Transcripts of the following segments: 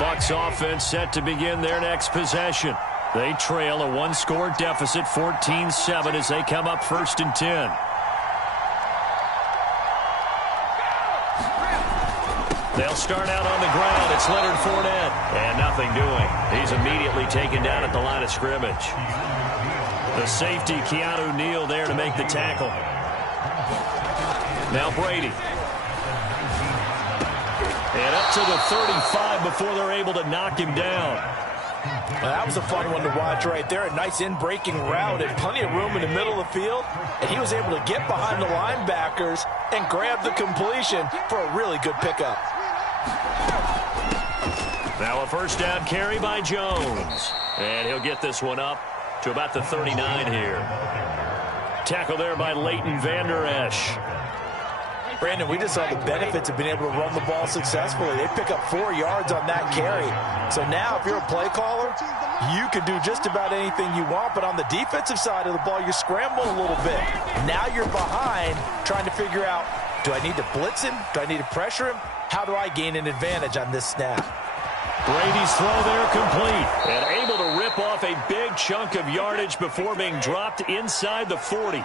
Bucs offense set to begin their next possession. They trail a one-score deficit, 14-7, as they come up 1st and 10. They'll start out on the ground. It's Leonard Fournette. And nothing doing. He's immediately taken down at the line of scrimmage. The safety, Keanu Neal, there to make the tackle. Now Brady. And up to the 35 before they're able to knock him down. Well, that was a fun one to watch right there. A nice in-breaking route and plenty of room in the middle of the field. And he was able to get behind the linebackers and grab the completion for a really good pickup. Now a first down carry by Jones. And he'll get this one up to about the 39 here. Tackle there by Leighton Vander Esch. Brandon, we just saw the benefits of being able to run the ball successfully. They pick up 4 yards on that carry. So now if you're a play caller, you can do just about anything you want. But on the defensive side of the ball, you scramble a little bit. Now you're behind trying to figure out, do I need to blitz him? Do I need to pressure him? How do I gain an advantage on this snap? Brady's throw there complete. And able to rip off a big chunk of yardage before being dropped inside the 40.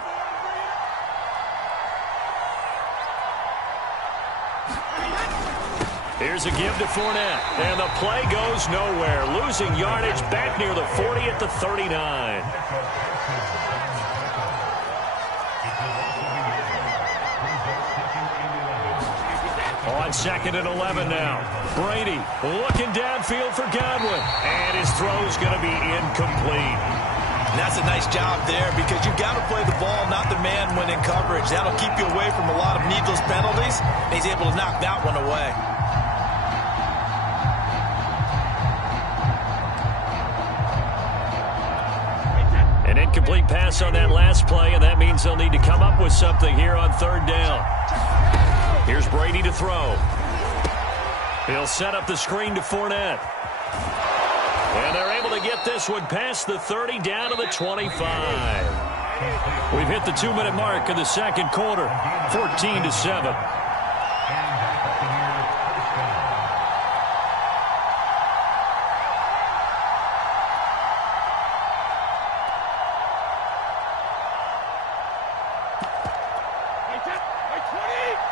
Here's a give to Fournette. And the play goes nowhere. Losing yardage back near the 40 at the 39. On 2nd and 11 now. Brady looking downfield for Godwin. And his throw's going to be incomplete. And that's a nice job there because you've got to play the ball, not the man when in coverage. That'll keep you away from a lot of needless penalties. And he's able to knock that one away. An incomplete pass on that last play, and that means they'll need to come up with something here on 3rd down. Here's Brady to throw. He'll set up the screen to Fournette. And they're able to get this one past the 30 down to the 25. We've hit the 2-minute mark in the 2nd quarter, 14-7.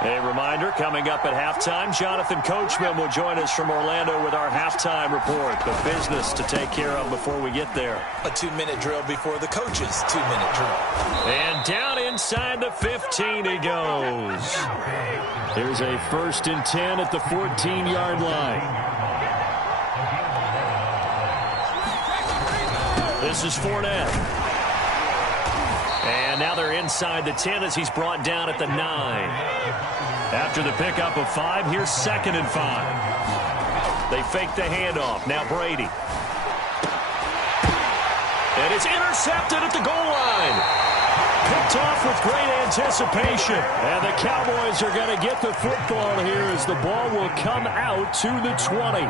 A reminder, coming up at halftime, Jonathan Coachman will join us from Orlando with our halftime report. The business to take care of before we get there. A 2-minute drill before the coach's 2-minute drill. And down inside the 15 he goes. There's a 1st and 10 at the 14-yard line. This is Fournette. And now they're inside the 10 as he's brought down at the 9. After the pickup of 5, here's 2nd and 5. They fake the handoff. Now Brady. And it's intercepted at the goal line. Picked off with great anticipation. And the Cowboys are going to get the football here as the ball will come out to the 20.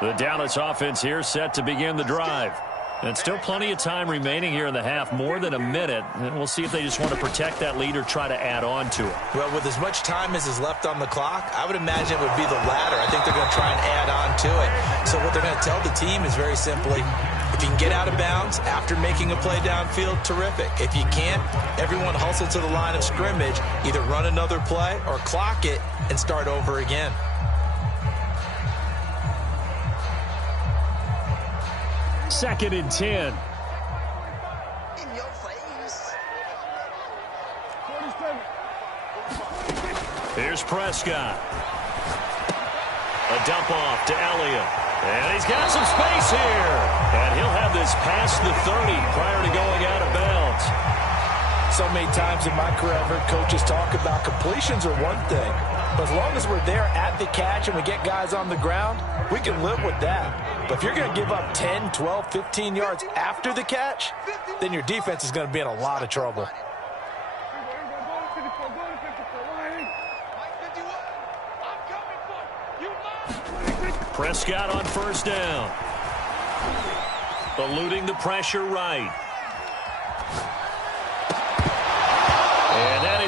The Dallas offense here set to begin the drive. And still plenty of time remaining here in the half, more than a minute. And we'll see if they just want to protect that lead or try to add on to it. Well, with as much time as is left on the clock, I would imagine it would be the latter. I think they're going to try and add on to it. So what they're going to tell the team is very simply, if you can get out of bounds after making a play downfield, terrific. If you can't, everyone hustle to the line of scrimmage, either run another play or clock it and start over again. Second and 10. In your face. Here's Prescott. A dump off to Elliott. And he's got some space here. And he'll have this past the 30 prior to going out of bounds. So many times in my career, I've heard coaches talk about completions are one thing. But as long as we're there at the catch and we get guys on the ground, we can live with that. But if you're going to give up 10, 12, 15 yards after the catch, then your defense is going to be in a lot of trouble. Prescott on 1st down. Eluding the pressure right.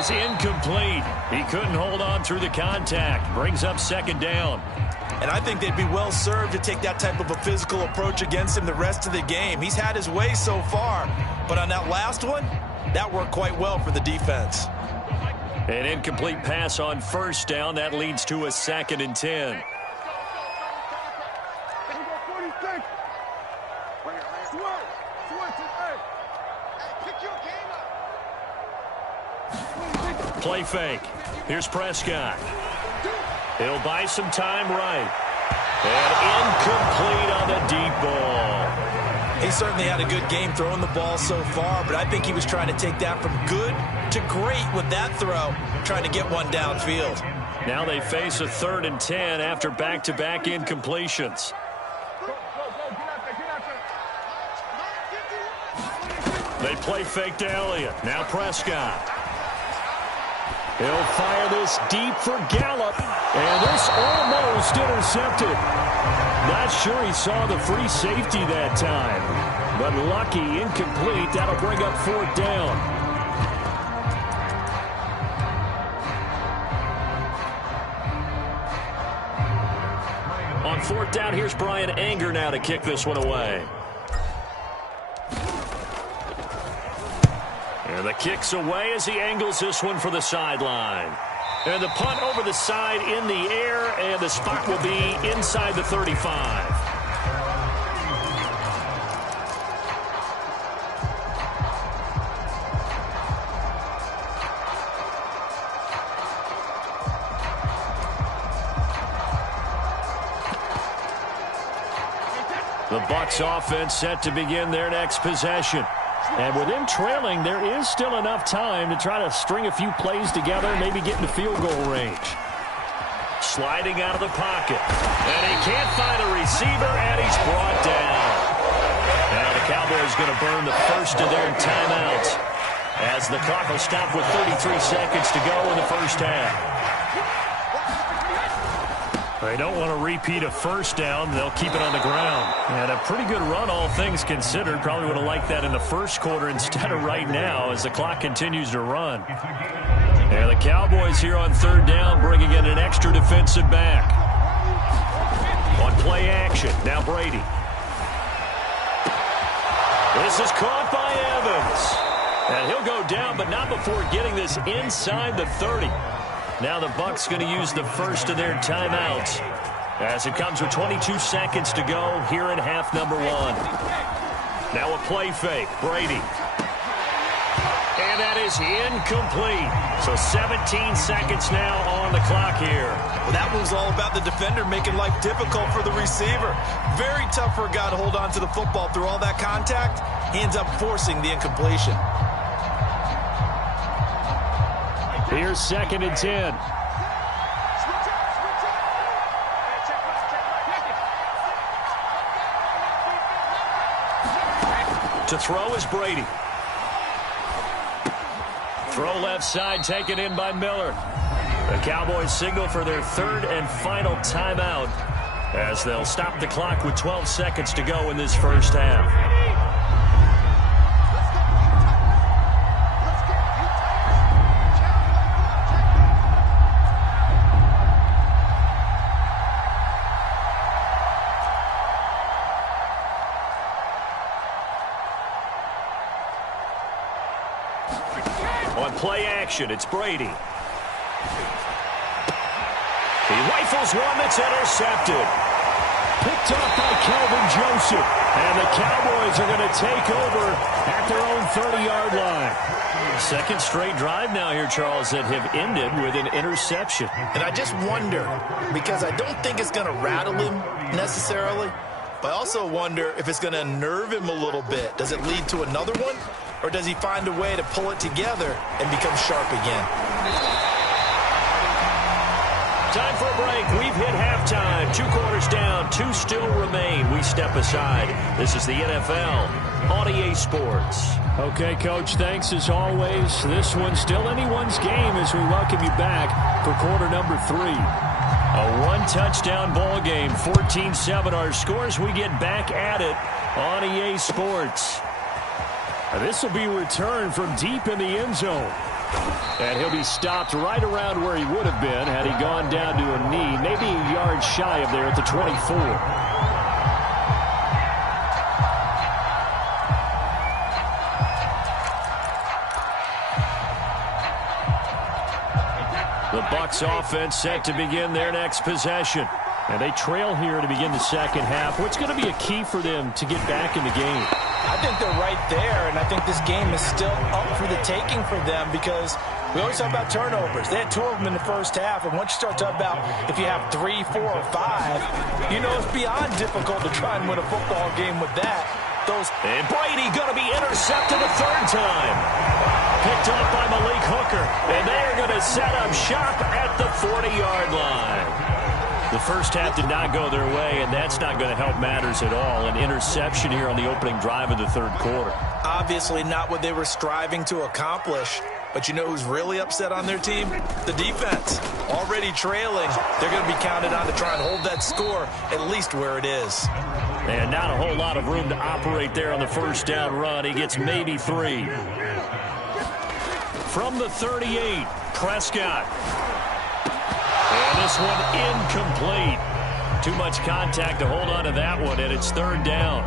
is incomplete. He couldn't hold on through the contact. Brings up second down. And I think they'd be well served to take that type of a physical approach against him the rest of the game. He's had his way so far, but on that last one, that worked quite well for the defense. An incomplete pass on first down. That leads to a 2nd and 10. Play fake. Here's Prescott. He'll buy some time right. And incomplete on the deep ball. He certainly had a good game throwing the ball so far, but I think he was trying to take that from good to great with that throw, trying to get one downfield. Now they face a 3rd and 10 after back-to-back incompletions. They play fake to Elliott. Now Prescott. He'll fire this deep for Gallup. And this almost intercepted. Not sure he saw the free safety that time. But lucky, incomplete. That'll bring up 4th down. On 4th down, here's Brian Anger now to kick this one away. And the kick's away as he angles this one for the sideline. And the punt over the side in the air, and the spot will be inside the 35. The Bucs offense set to begin their next possession. And with them trailing, there is still enough time to try to string a few plays together and maybe get into field goal range. Sliding out of the pocket. And he can't find a receiver, and he's brought down. Now the Cowboys going to burn the first of their timeouts as the clock will stop with 33 seconds to go in the first half. They don't want to repeat a first down. They'll keep it on the ground. And a pretty good run, all things considered. Probably would have liked that in the first quarter instead of right now as the clock continues to run. And the Cowboys here on 3rd down bringing in an extra defensive back. On play action, now Brady. This is caught by Evans. And he'll go down, but not before getting this inside the 30. Now the Bucs going to use the first of their timeouts as it comes with 22 seconds to go here in half number 1. Now a play fake. Brady. And that is incomplete. So 17 seconds now on the clock here. Well, that was all about the defender making life difficult for the receiver. Very tough for a guy to hold on to the football through all that contact. He ends up forcing the incompletion. Here's 2nd and 10. To throw is Brady. Throw left side, taken in by Miller. The Cowboys signal for their 3rd and final timeout as they'll stop the clock with 12 seconds to go in this first half. On play action, it's Brady. He rifles one that's intercepted. Picked up by Kelvin Joseph. And the Cowboys are going to take over at their own 30-yard line. Second straight drive now here, Charles, that have ended with an interception. And I just wonder, because I don't think it's going to rattle him necessarily, but I also wonder if it's going to unnerve him a little bit. Does it lead to another one? Or does he find a way to pull it together and become sharp again? Time for a break. We've hit halftime. 2 quarters down. 2 still remain. We step aside. This is the NFL on EA Sports. Okay, Coach, thanks as always. This one's still anyone's game as we welcome you back for quarter number 3. A 1-touchdown ball game. 14-7 our scores. We get back at it on EA Sports. This will be returned from deep in the end zone. And he'll be stopped right around where he would have been had he gone down to a knee, maybe a yard shy of there at the 24. The Bucs offense set to begin their next possession. And they trail here to begin the second half. What's going to be a key for them to get back in the game? I think they're right there, and I think this game is still up for the taking for them because we always talk about turnovers. They had 2 of them in the first half, and once you start talking about if you have 3, 4, or 5, you know it's beyond difficult to try and win a football game with that. And Brady going to be intercepted a third time. Picked up by Malik Hooker, and they are going to set up shop at the 40-yard line. The first half did not go their way, and that's not going to help matters at all. An interception here on the opening drive of the third quarter. Obviously not what they were striving to accomplish. But you know who's really upset on their team? The defense. Already trailing. They're going to be counted on to try and hold that score at least where it is. And not a whole lot of room to operate there on the first down run. He gets maybe 3. From the 38, Prescott. And this one incomplete. Too much contact to hold on to that one, and it's third down.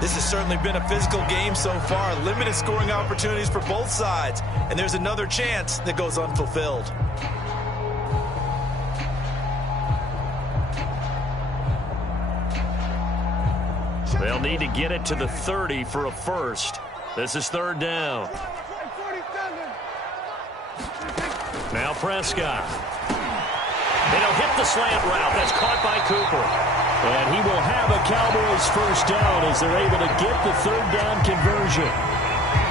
This has certainly been a physical game so far. Limited scoring opportunities for both sides. And there's another chance that goes unfulfilled. They'll need to get it to the 30 for a first. This is third down. Now Prescott. And he'll hit the slant route. That's caught by Cooper. And he will have a Cowboys first down as they're able to get the third down conversion.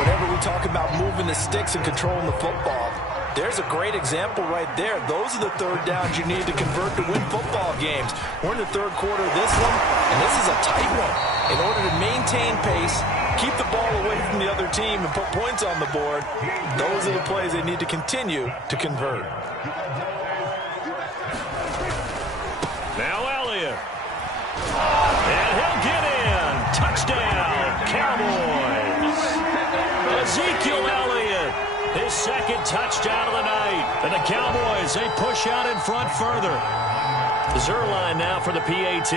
Whenever we talk about moving the sticks and controlling the football, there's a great example right there. Those are the third downs you need to convert to win football games. We're in the third quarter of this one, and this is a tight one. In order to maintain pace, keep the ball away from the other team, and put points on the board, those are the plays they need to continue to convert. Now Elliott. And he'll get in. Touchdown, Cowboys. Ezekiel Elliott, his second touchdown of the night. And the Cowboys, they push out in front further. Zuerlein now for the PAT.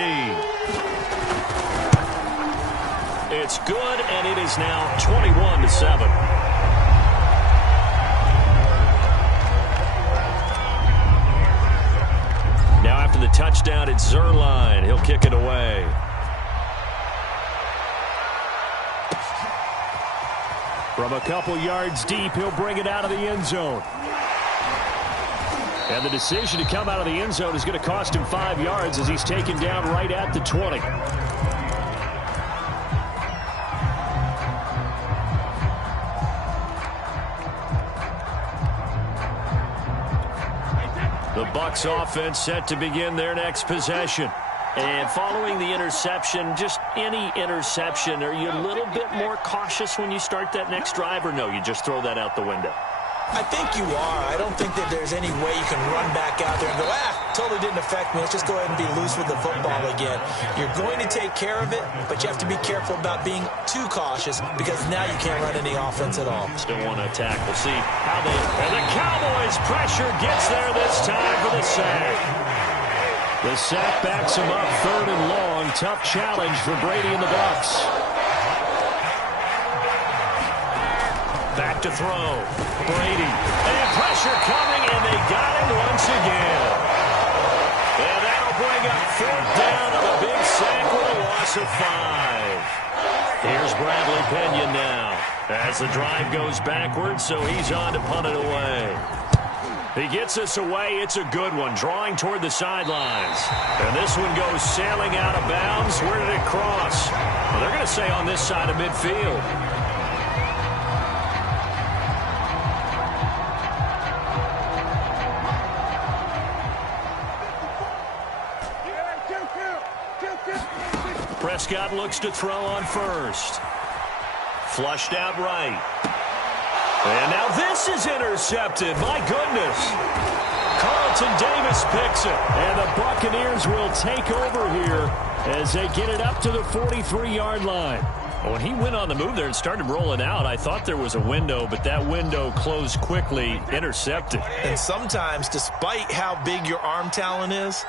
It's good, and it is now 21-7. Now after the touchdown, it's Zuerlein. He'll kick it away. From a couple yards deep, he'll bring it out of the end zone. And the decision to come out of the end zone is going to cost him 5 yards as he's taken down right at the 20. The Bucs offense set to begin their next possession. And following the interception, just any interception, are you a little bit more cautious when you start that next drive, or no, you just throw that out the window? I think you are. I don't think that there's any way you can run back out there and go, totally didn't affect me. Let's just go ahead and be loose with the football again. You're going to take care of it, but you have to be careful about being too cautious because now you can't run any offense at all. Still want to attack. We'll see how they... And the Cowboys pressure gets there this time for the sack. The sack backs him up, third and long. Tough challenge for Brady and the Bucs. Back to throw. Brady. And pressure coming, and they got him once again. And that'll bring up fourth down on a big sack with a loss of 5. Here's Bradley Pinion now. As the drive goes backwards, so he's on to punt it away. He gets us away. It's a good one, drawing toward the sidelines. And this one goes sailing out of bounds. Where did it cross? Well, they're going to say on this side of midfield. Prescott looks to throw on first. Flushed out right. And now this is intercepted. My goodness. Carlton Davis picks it. And the Buccaneers will take over here as they get it up to the 43-yard line. When he went on the move there and started rolling out, I thought there was a window, but that window closed quickly, intercepted. And sometimes, despite how big your arm talent is,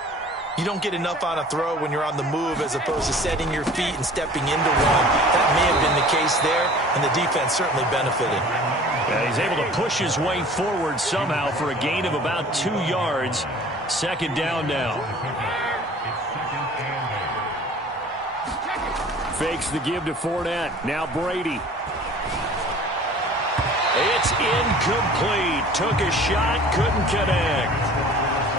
you don't get enough on a throw when you're on the move as opposed to setting your feet and stepping into one. That may have been the case there, and the defense certainly benefited. Yeah, he's able to push his way forward somehow for a gain of about 2 yards. Second down now. Fakes the give to Fournette. Now Brady. It's incomplete. Took a shot, couldn't connect.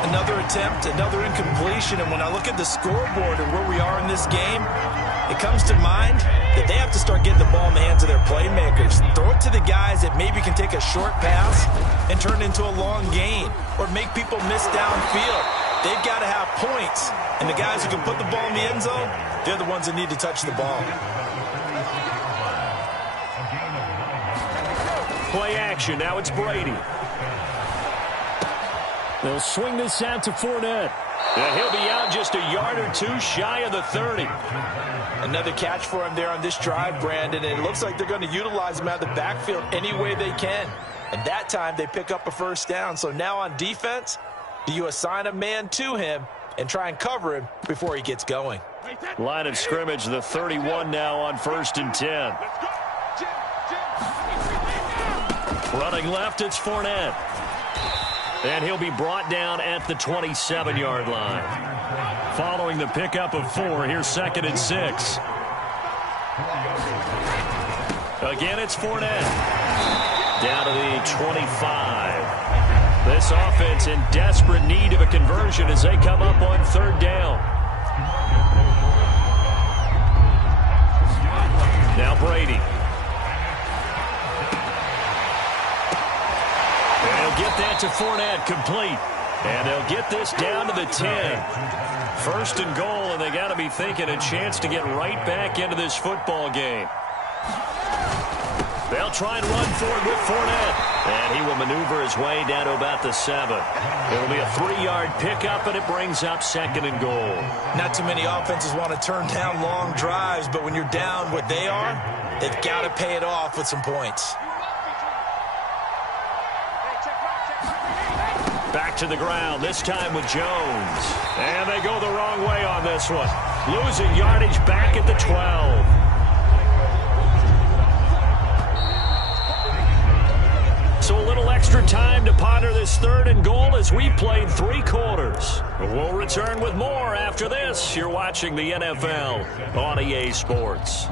Another attempt, another incompletion, and when I look at the scoreboard and where we are in this game, it comes to mind that they have to start getting the ball in the hands of their playmakers. Throw it to the guys that maybe can take a short pass and turn it into a long gain or make people miss downfield. They've got to have points, and the guys who can put the ball in the end zone, they're the ones that need to touch the ball. Play action. Now it's Brady. They'll swing this out to Fournette. And he'll be out just a yard or two shy of the 30. Another catch for him there on this drive, Brandon, and it looks like they're going to utilize him out of the backfield any way they can. And that time they pick up a first down. So now on defense, do you assign a man to him and try and cover him before he gets going? Line of scrimmage, the 31 now on 1st and 10. Running left, it's Fournette. And he'll be brought down at the 27-yard line. Following the pickup of 4, here's 2nd and 6. Again, it's Fournette. Down to the 25. This offense in desperate need of a conversion as they come up on 3rd down. Now Brady. Get that to Fournette, complete. And they'll get this down to the 10. 1st and goal, and they got to be thinking a chance to get right back into this football game. They'll try and run for it with Fournette. And he will maneuver his way down to about the 7. It'll be a 3-yard pickup, and it brings up 2nd and goal. Not too many offenses want to turn down long drives, but when you're down what they are, they've got to pay it off with some points. Back to the ground, this time with Jones. And they go the wrong way on this one. Losing yardage back at the 12. So a little extra time to ponder this 3rd and goal as we played 3 quarters. We'll return with more after this. You're watching the NFL on EA Sports.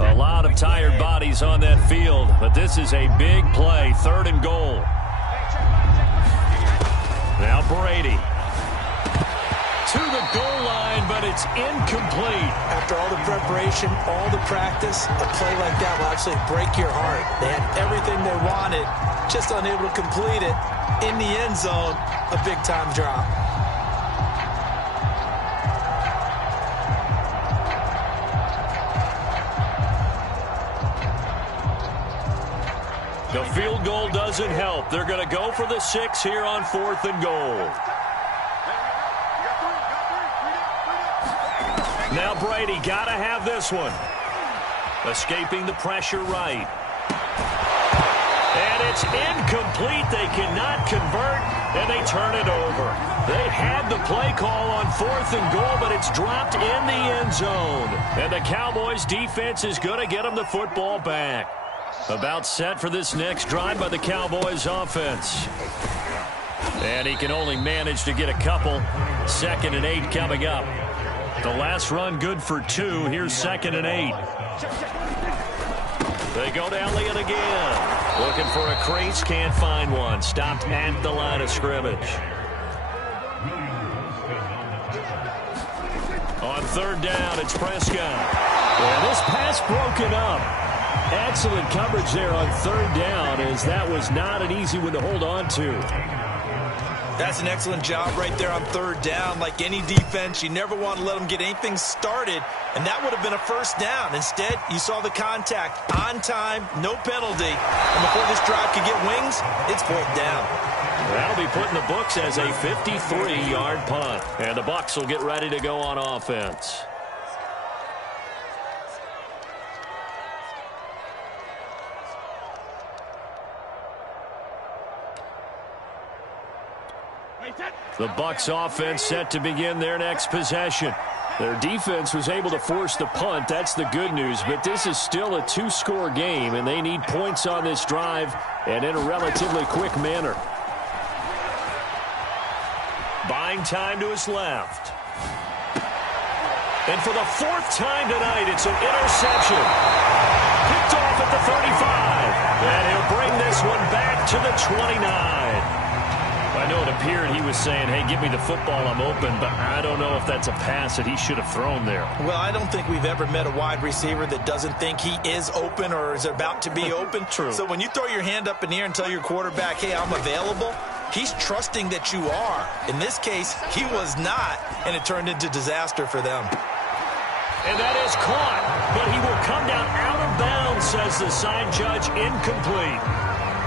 A lot of tired bodies on that field, but this is a big play. 3rd and goal. Now Brady. To the goal line, but it's incomplete. After all the preparation, all the practice, a play like that will actually break your heart. They had everything they wanted, just unable to complete it. In the end zone, a big-time drop. The field goal doesn't help. They're going to go for the 6 here on 4th and goal. Now Brady got to have this one. Escaping the pressure right. And it's incomplete. They cannot convert, and they turn it over. They had the play call on 4th and goal, but it's dropped in the end zone. And the Cowboys defense is going to get them the football back. About set for this next drive by the Cowboys offense. And he can only manage to get a couple. 2nd and 8 coming up. The last run good for 2. Here's 2nd and 8. They go to Elliott again. Looking for a crease, can't find one. Stopped at the line of scrimmage. On 3rd down, it's Prescott. And this pass broken up. Excellent coverage there on 3rd down, as that was not an easy one to hold on to. That's an excellent job right there on 3rd down. Like any defense, you never want to let them get anything started, and that would have been a first down. Instead, you saw the contact on time, no penalty, and before this drive could get wings, it's 4th down. That'll be put in the books as a 53-yard punt, and the Bucs will get ready to go on offense. The Bucs offense set to begin their next possession. Their defense was able to force the punt. That's the good news. But this is still a two-score game, and they need points on this drive and in a relatively quick manner. Buying time to his left. And for the fourth time tonight, it's an interception. Picked off at the 35. And he'll bring this one back to the 29. I know it appeared he was saying, hey, give me the football, I'm open, but I don't know if that's a pass that he should have thrown there. Well, I don't think we've ever met a wide receiver that doesn't think he is open or is about to be open. True. So when you throw your hand up in the air and tell your quarterback, hey, I'm available, he's trusting that you are. In this case, he was not, and it turned into disaster for them. And that is caught, but he will come down out of bounds, says the sign judge, incomplete.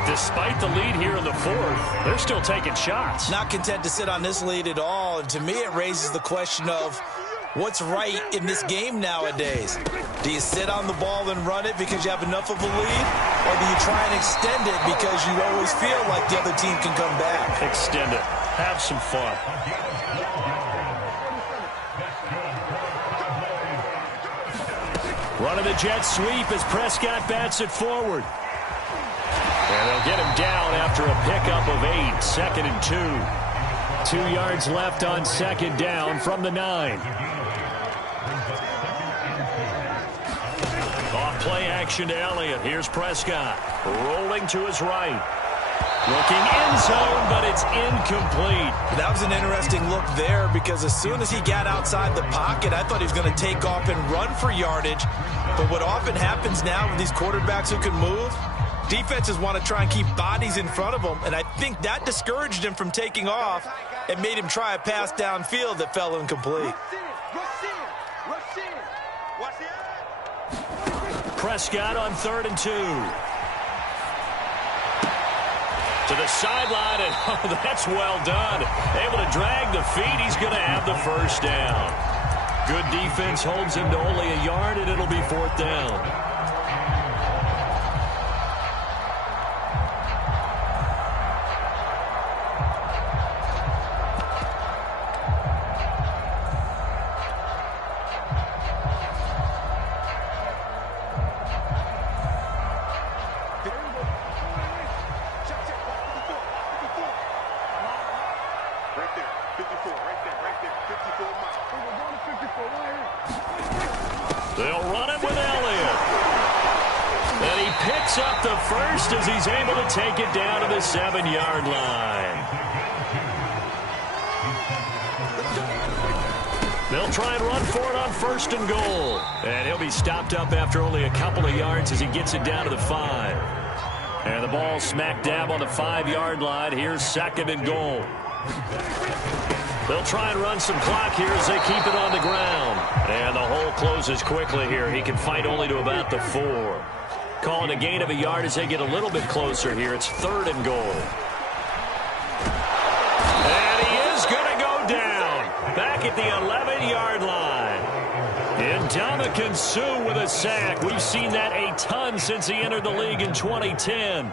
Despite the lead here in the fourth, they're still taking shots. Not content to sit on this lead at all. And to me, it raises the question of what's right in this game nowadays. Do you sit on the ball and run it because you have enough of a lead? Or do you try and extend it because you always feel like the other team can come back? Extend it. Have some fun. Running the jet sweep as Prescott bats it forward. And they'll get him down after a pickup of 8, 2nd and 2. 2 yards left on second down from the 9. Off play action to Elliott. Here's Prescott. Rolling to his right. Looking end zone, but it's incomplete. That was an interesting look there because as soon as he got outside the pocket, I thought he was going to take off and run for yardage. But what often happens now with these quarterbacks who can move, defenses want to try and keep bodies in front of them, and I think that discouraged him from taking off and made him try a pass downfield that fell incomplete. Prescott on 3rd and 2. To the sideline, and oh, that's well done. Able to drag the feet. He's going to have the first down. Good defense holds him to only a yard, and it'll be 4th down. They'll run it with Elliott. And he picks up the first as he's able to take it down to the 7-yard line. They'll try and run for it on 1st and goal. And he'll be stopped up after only a couple of yards as he gets it down to the 5. And the ball smack dab on the 5-yard line. Here's 2nd and goal. They'll try and run some clock here as they keep it on the ground. And the hole closes quickly here. He can fight only to about the 4. Calling a gain of a yard as they get a little bit closer here. It's 3rd and goal. And he is going to go down. Back at the 11-yard line. And Ndamukong Suh with a sack. We've seen that a ton since he entered the league in 2010.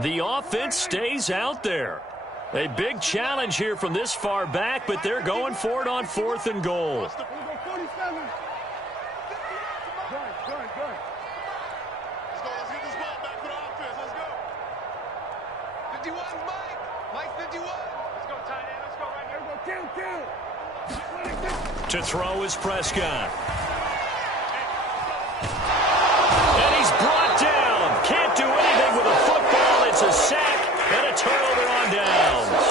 The offense stays out there. A big challenge here from this far back, but they're going for it on 4th and goal. Let's go, let's get this ball back for the offense. Let's go. 51, Mike. Mike 51. Let's go, tight end. Let's go right here. Kill. To throw is Prescott. And he's brought down. Can't do anything with a football. It's a sack and a turnover on downs.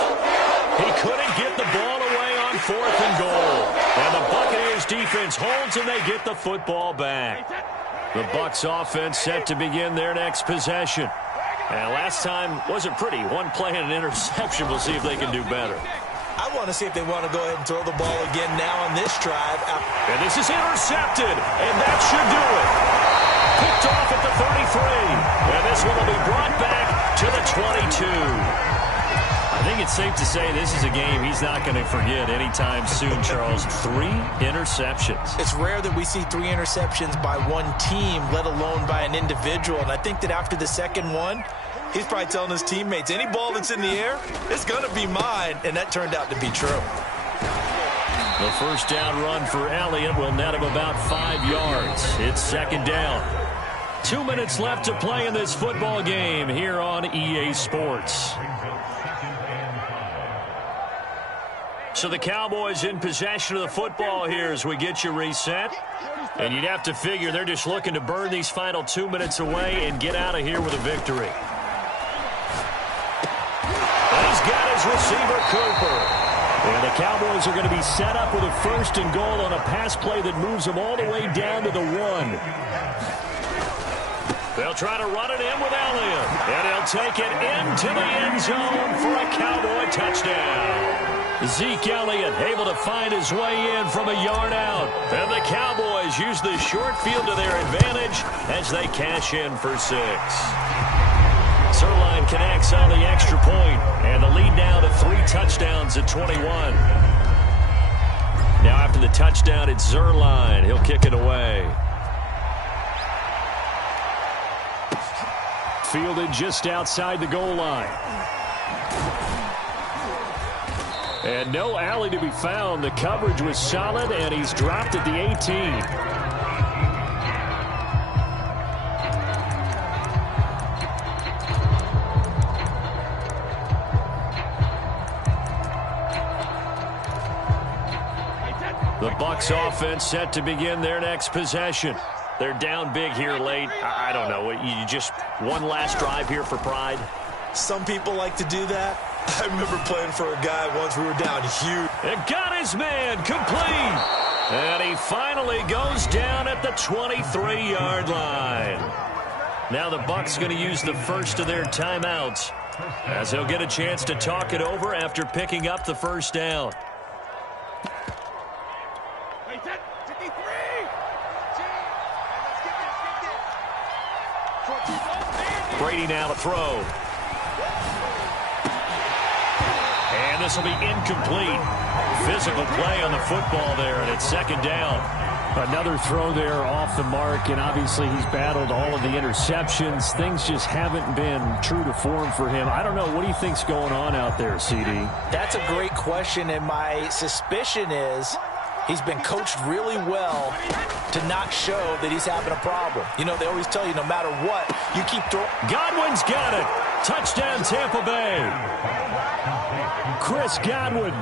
He couldn't get the ball away on 4th and goal. And the Buccaneers defense holds and they get the football back. The Bucs offense set to begin their next possession. And last time wasn't pretty. One play and an interception. We'll see if they can do better. I want to see if they want to go ahead and throw the ball again now on this drive. And this is intercepted, and that should do it. Picked off at the 33, and this one will be brought back to the 22. I think it's safe to say this is a game he's not going to forget anytime soon, Charles. 3 interceptions. It's rare that we see 3 interceptions by one team, let alone by an individual. And I think that after the second one, he's probably telling his teammates, any ball that's in the air, it's going to be mine. And that turned out to be true. The first down run for Elliott will net him about 5 yards. It's second down. 2 minutes left to play in this football game here on EA Sports. So the Cowboys in possession of the football here as we get you reset. And you'd have to figure they're just looking to burn these final 2 minutes away and get out of here with a victory. And he's got his receiver, Cooper. And the Cowboys are going to be set up with a 1st and goal on a pass play that moves them all the way down to the 1. They'll try to run it in with Elliott. And he'll take it into the end zone for a Cowboy touchdown. Zeke Elliott able to find his way in from a yard out. And the Cowboys use the short field to their advantage as they cash in for 6. Zuerlein connects on the extra point, and the lead now to 3 touchdowns at 21. Now after the touchdown, it's Zuerlein. He'll kick it away. Fielded just outside the goal line. And no alley to be found. The coverage was solid, and he's dropped at the 18. The Bucs offense set to begin their next possession. They're down big here late. I don't know. You just one last drive here for pride? Some people like to do that. I remember playing for a guy once we were down huge. And got his man complete. And he finally goes down at the 23-yard line. Now the Bucs going to use the first of their timeouts as they'll get a chance to talk it over after picking up the first down. Brady now to throw. And this will be incomplete. Physical play on the football there, and it's second down. Another throw there off the mark, and obviously he's battled all of the interceptions. Things just haven't been true to form for him. I don't know. What do you think's going on out there, CD? That's a great question, and my suspicion is he's been coached really well to not show that he's having a problem. You know, they always tell you no matter what, you keep throwing. Godwin's got it. Touchdown, Tampa Bay. Chris Godwin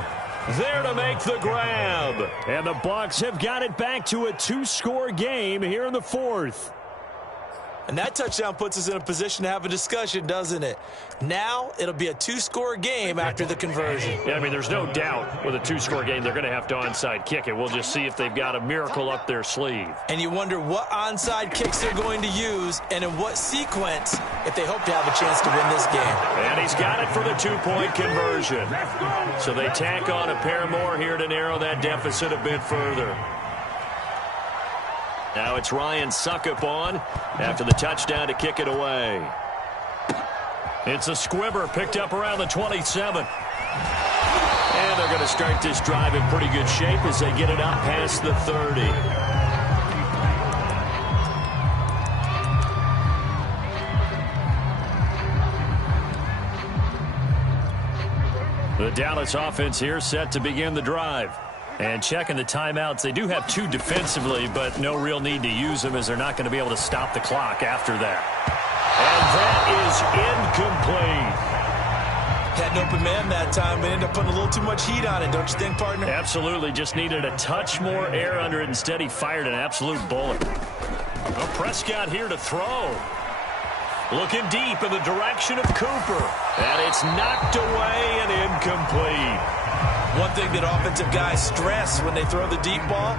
there to make the grab. And the Bucs have got it back to a 2-score game here in the 4th. And that touchdown puts us in a position to have a discussion, doesn't it? Now it'll be a 2-score game after the conversion. Yeah, I mean, there's no doubt with a 2-score game they're going to have to onside kick it. We'll just see if they've got a miracle up their sleeve. And you wonder what onside kicks they're going to use and in what sequence if they hope to have a chance to win this game. And he's got it for the 2-point conversion. So they tack on a pair more here to narrow that deficit a bit further. Now it's Ryan Succop on after the touchdown to kick it away. It's a squibber picked up around the 27. And they're going to start this drive in pretty good shape as they get it up past the 30. The Dallas offense here set to begin the drive. And checking the timeouts, they do have 2 defensively, but no real need to use them as they're not going to be able to stop the clock after that. And that is incomplete. Had an open man that time, but ended up putting a little too much heat on it, don't you think, partner? Absolutely. Just needed a touch more air under it. Instead, he fired an absolute bullet. Well, Prescott here to throw. Looking deep in the direction of Cooper. And it's knocked away and incomplete. One thing that offensive guys stress when they throw the deep ball,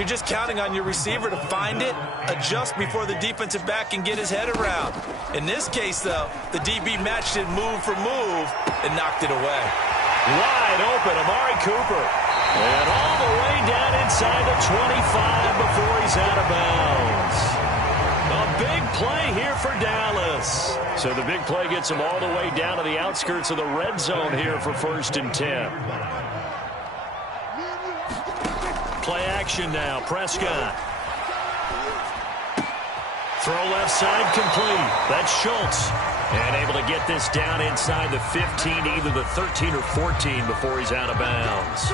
you're just counting on your receiver to find it, adjust before the defensive back can get his head around. In this case, though, the DB matched it move for move and knocked it away. Wide open, Amari Cooper. And all the way down inside the 25 before he's out of bounds. A big play here for Dallas. So the big play gets them all the way down to the outskirts of the red zone here for 1st and 10. Play action now. Prescott. Throw left side complete. That's Schultz. And able to get this down inside the 15, either the 13 or 14 before he's out of bounds.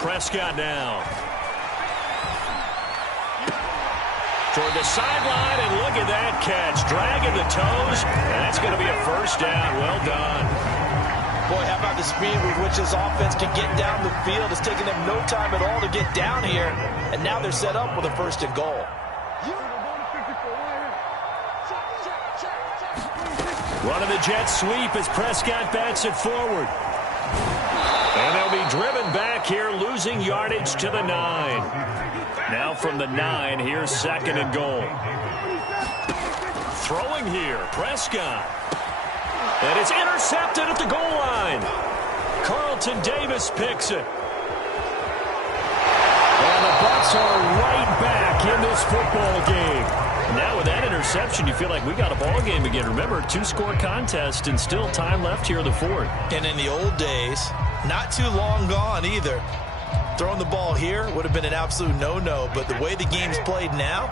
Prescott now. Toward the sideline, and look at that catch. Dragging the toes, and that's going to be a 1st down. Well done. Boy, how about the speed with which this offense can get down the field? It's taken them no time at all to get down here, and now they're set up with a 1st and goal. Running the jet sweep as Prescott bats it forward. And they'll be driven back here, losing yardage to the 9. Now from the 9, here's 2nd and goal. Throwing here, Prescott. And it's intercepted at the goal line. Carlton Davis picks it. And the Bucs are right back in this football game. Now with that interception, you feel like we got a ball game again. Remember, 2-score contest and still time left here in the 4th. And in the old days, not too long gone either, throwing the ball here would have been an absolute no-no. But the way the game's played now,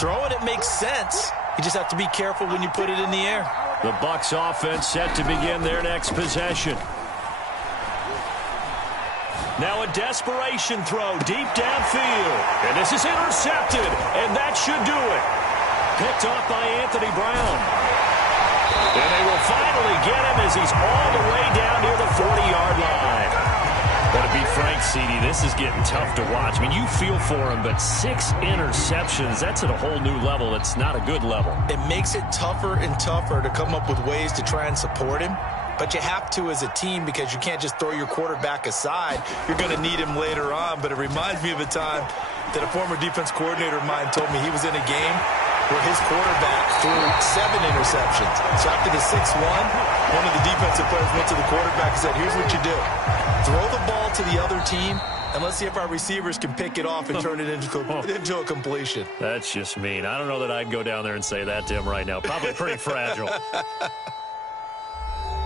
throwing it makes sense. You just have to be careful when you put it in the air. The Bucs offense set to begin their next possession. Now a desperation throw deep downfield. And this is intercepted, and that should do it. Picked off by Anthony Brown. And they will finally get him as he's all the way down near the 40-yard line. But to be frank, CD, this is getting tough to watch. I mean, you feel for him, but 6 interceptions, that's at a whole new level. It's not a good level. It makes it tougher and tougher to come up with ways to try and support him. But you have to as a team because you can't just throw your quarterback aside. You're going to need him later on. But it reminds me of a time that a former defense coordinator of mine told me he was in a game where his quarterback threw 7 interceptions. So after the 6-1, one of the defensive players went to the quarterback and said, here's what you do. Throw the ball to the other team, and let's see if our receivers can pick it off and turn it into a completion. That's just mean. I don't know that I'd go down there and say that to him right now. Probably pretty fragile.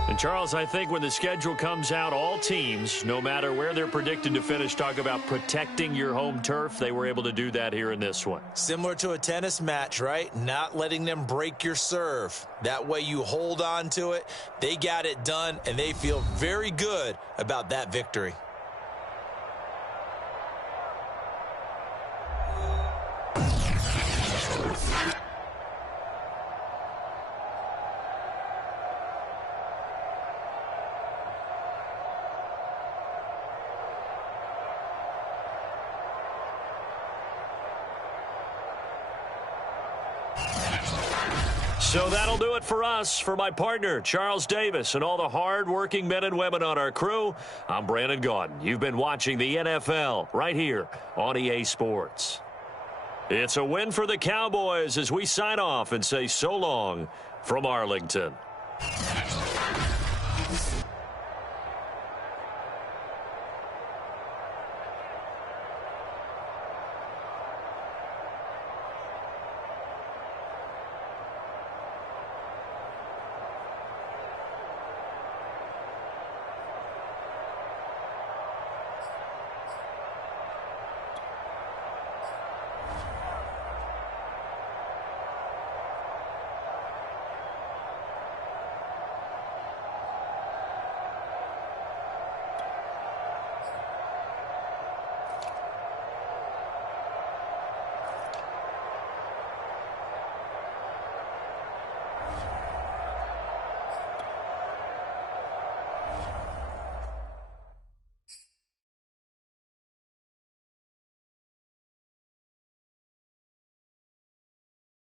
And, Charles, I think when the schedule comes out, all teams, no matter where they're predicted to finish, talk about protecting your home turf. They were able to do that here in this one. Similar to a tennis match, right? Not letting them break your serve. That way you hold on to it. They got it done, and they feel very good about that victory. So that'll do it for us. For my partner, Charles Davis, and all the hard-working men and women on our crew, I'm Brandon Gaudin. You've been watching the NFL right here on EA Sports. It's a win for the Cowboys as we sign off and say so long from Arlington.